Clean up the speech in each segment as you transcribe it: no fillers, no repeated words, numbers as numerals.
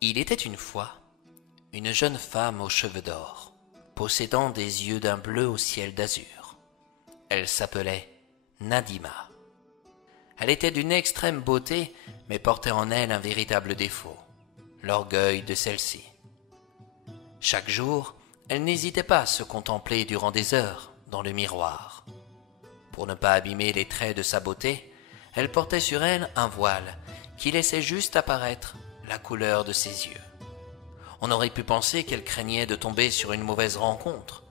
Il était une fois une jeune femme aux cheveux d'or, possédant des yeux d'un bleu au ciel d'azur. Elle s'appelait Nadima. Elle était d'une extrême beauté, mais portait en elle un véritable défaut, l'orgueil de celle-ci. Chaque jour, elle n'hésitait pas à se contempler durant des heures dans le miroir. Pour ne pas abîmer les traits de sa beauté, elle portait sur elle un voile qui laissait juste apparaître la couleur de ses yeux. On aurait pu penser qu'elle craignait de tomber sur une mauvaise rencontre,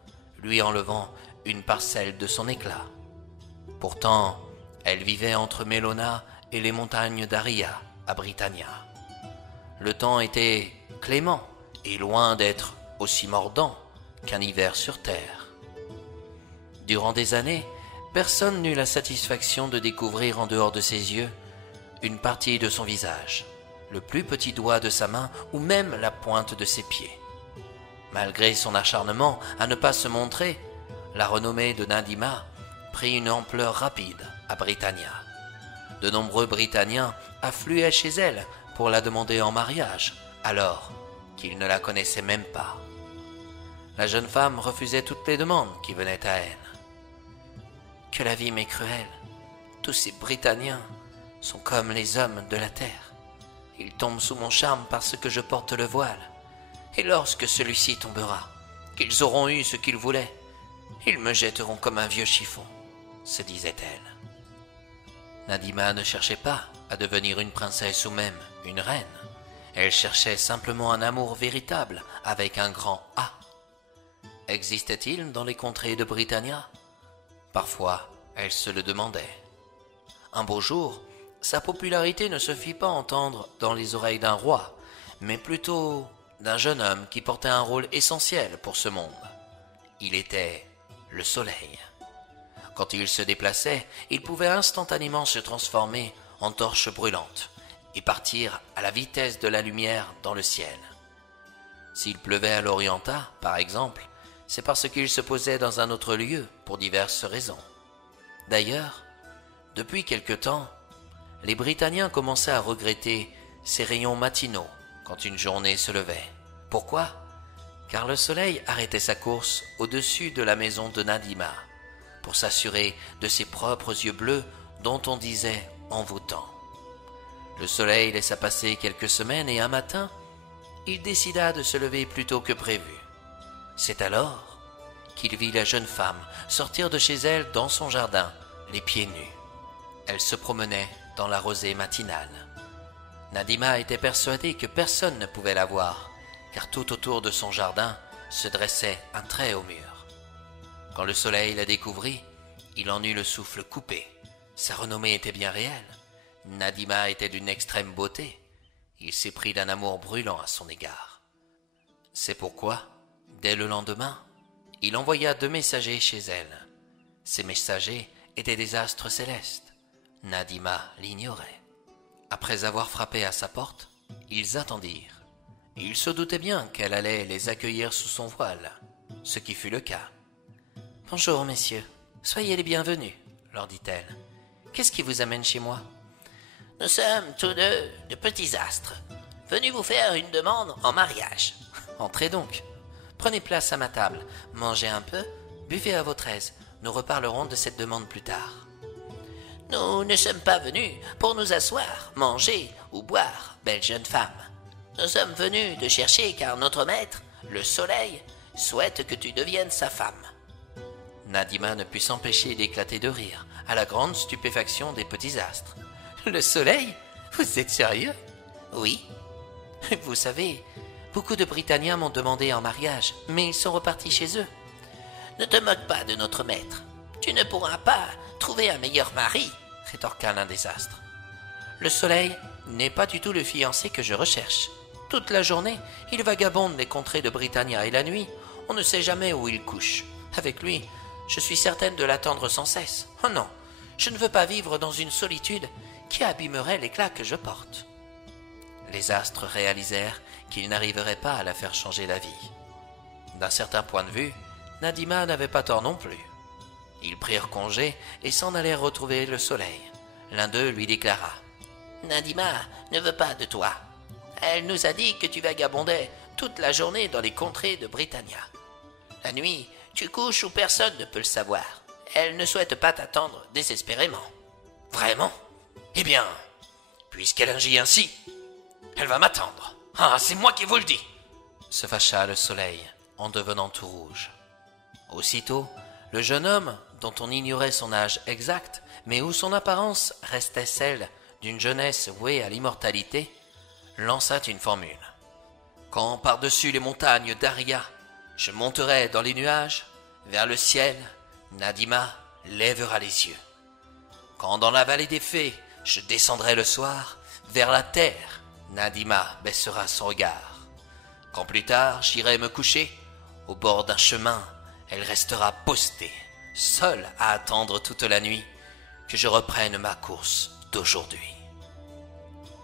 lui enlevant une parcelle de son éclat. Pourtant, elle vivait entre Melona et les montagnes d'Aria, à Britannia. Le temps était clément et loin d'être aussi mordant qu'un hiver sur terre. Durant des années, personne n'eut la satisfaction de découvrir en dehors de ses yeux une partie de son visage, le plus petit doigt de sa main ou même la pointe de ses pieds. Malgré son acharnement à ne pas se montrer, la renommée de Nadima prit une ampleur rapide à Britannia. De nombreux Britanniens affluaient chez elle pour la demander en mariage, alors qu'ils ne la connaissaient même pas. La jeune femme refusait toutes les demandes qui venaient à elle. « Que la vie m'est cruelle. Tous ces Britanniens sont comme les hommes de la terre. Ils tombent sous mon charme parce que je porte le voile. Et lorsque celui-ci tombera, qu'ils auront eu ce qu'ils voulaient, ils me jetteront comme un vieux chiffon, » se disait-elle. Nadima ne cherchait pas à devenir une princesse ou même une reine. Elle cherchait simplement un amour véritable avec un grand A. Existait-il dans les contrées de Britannia? Parfois, elle se le demandait. Un beau jour, sa popularité ne se fit pas entendre dans les oreilles d'un roi, mais plutôt d'un jeune homme qui portait un rôle essentiel pour ce monde. Il était le soleil. Quand il se déplaçait, il pouvait instantanément se transformer en torche brûlante et partir à la vitesse de la lumière dans le ciel. S'il pleuvait à l'Orienta, par exemple, c'est parce qu'il se posait dans un autre lieu pour diverses raisons. D'ailleurs, depuis quelque temps, les Britanniens commençaient à regretter ces rayons matinaux quand une journée se levait. Pourquoi? Car le soleil arrêtait sa course au-dessus de la maison de Nadima pour s'assurer de ses propres yeux bleus dont on disait envoûtants. Le soleil laissa passer quelques semaines et un matin, il décida de se lever plus tôt que prévu. C'est alors qu'il vit la jeune femme sortir de chez elle dans son jardin, les pieds nus. Elle se promenait dans la rosée matinale. Nadima était persuadée que personne ne pouvait la voir, car tout autour de son jardin se dressait un très haut mur. Quand le soleil la découvrit, il en eut le souffle coupé. Sa renommée était bien réelle. Nadima était d'une extrême beauté. Il s'éprit d'un amour brûlant à son égard. C'est pourquoi, dès le lendemain, il envoya 2 messagers chez elle. Ces messagers étaient des astres célestes. Nadima l'ignorait. Après avoir frappé à sa porte, ils attendirent. Il se doutait bien qu'elle allait les accueillir sous son voile, ce qui fut le cas. « Bonjour, messieurs, soyez les bienvenus, » leur dit-elle. « Qu'est-ce qui vous amène chez moi ?»« Nous sommes tous deux de petits astres, venus vous faire une demande en mariage. Entrez donc. Prenez place à ma table, mangez un peu, buvez à votre aise. Nous reparlerons de cette demande plus tard. » « Nous ne sommes pas venus pour nous asseoir, manger ou boire, belle jeune femme. Nous sommes venus te chercher car notre maître, le soleil, souhaite que tu deviennes sa femme. » Nadima ne put s'empêcher d'éclater de rire, à la grande stupéfaction des petits astres. « Le soleil? Vous êtes sérieux? »« Oui. »« Vous savez, beaucoup de Britanniens m'ont demandé en mariage, mais ils sont repartis chez eux. »« Ne te moque pas de notre maître. Tu ne pourras pas trouver un meilleur mari, » rétorqua l'un des astres. « Le soleil n'est pas du tout le fiancé que je recherche. Toute la journée, il vagabonde les contrées de Britannia et la nuit, on ne sait jamais où il couche. Avec lui, je suis certaine de l'attendre sans cesse. Oh non, je ne veux pas vivre dans une solitude qui abîmerait l'éclat que je porte. » Les astres réalisèrent qu'ils n'arriveraient pas à la faire changer d'avis. D'un certain point de vue, Nadima n'avait pas tort non plus. Ils prirent congé et s'en allèrent retrouver le soleil. L'un d'eux lui déclara « Nadima ne veut pas de toi. Elle nous a dit que tu vagabondais toute la journée dans les contrées de Britannia. La nuit, tu couches où personne ne peut le savoir. Elle ne souhaite pas t'attendre désespérément. Vraiment? Eh bien, puisqu'elle agit ainsi, elle va m'attendre. Ah, c'est moi qui vous le dis, se fâcha le soleil en devenant tout rouge. Aussitôt, le jeune homme, dont on ignorait son âge exact, mais où son apparence restait celle d'une jeunesse vouée à l'immortalité, lança une formule. Quand par-dessus les montagnes d'Aria, je monterai dans les nuages, vers le ciel, Nadima lèvera les yeux. Quand dans la vallée des fées, je descendrai le soir, vers la terre, Nadima baissera son regard. Quand plus tard j'irai me coucher, au bord d'un chemin, elle restera postée, seule à attendre toute la nuit que je reprenne ma course d'aujourd'hui.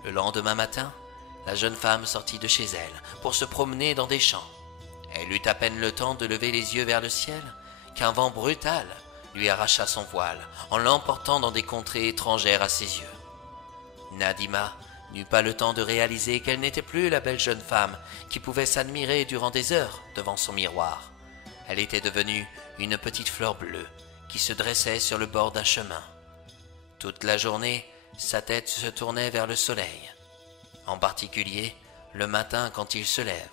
Le lendemain matin, la jeune femme sortit de chez elle pour se promener dans des champs. Elle eut à peine le temps de lever les yeux vers le ciel qu'un vent brutal lui arracha son voile en l'emportant dans des contrées étrangères à ses yeux. Nadima n'eut pas le temps de réaliser qu'elle n'était plus la belle jeune femme qui pouvait s'admirer durant des heures devant son miroir. Elle était devenue une petite fleur bleue qui se dressait sur le bord d'un chemin. Toute la journée, sa tête se tournait vers le soleil, en particulier le matin quand il se lève.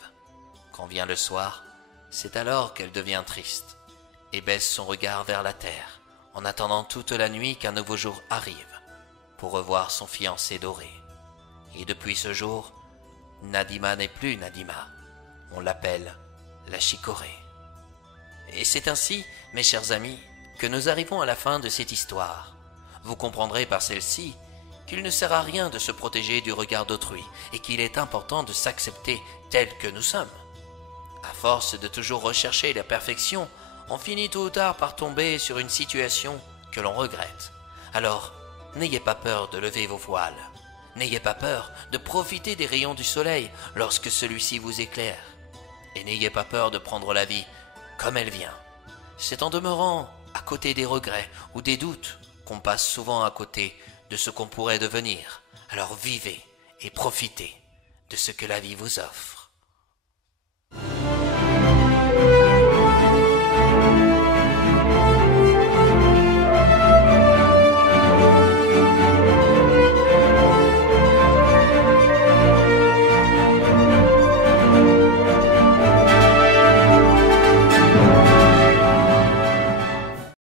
Quand vient le soir, c'est alors qu'elle devient triste et baisse son regard vers la terre, en attendant toute la nuit qu'un nouveau jour arrive pour revoir son fiancé doré. Et depuis ce jour, Nadima n'est plus Nadima, on l'appelle la chicorée. Et c'est ainsi, mes chers amis, que nous arrivons à la fin de cette histoire. Vous comprendrez par celle-ci qu'il ne sert à rien de se protéger du regard d'autrui et qu'il est important de s'accepter tel que nous sommes. À force de toujours rechercher la perfection, on finit tôt ou tard par tomber sur une situation que l'on regrette. Alors, n'ayez pas peur de lever vos voiles. N'ayez pas peur de profiter des rayons du soleil lorsque celui-ci vous éclaire. Et n'ayez pas peur de prendre la vie comme elle vient. C'est en demeurant à côté des regrets ou des doutes qu'on passe souvent à côté de ce qu'on pourrait devenir. Alors vivez et profitez de ce que la vie vous offre.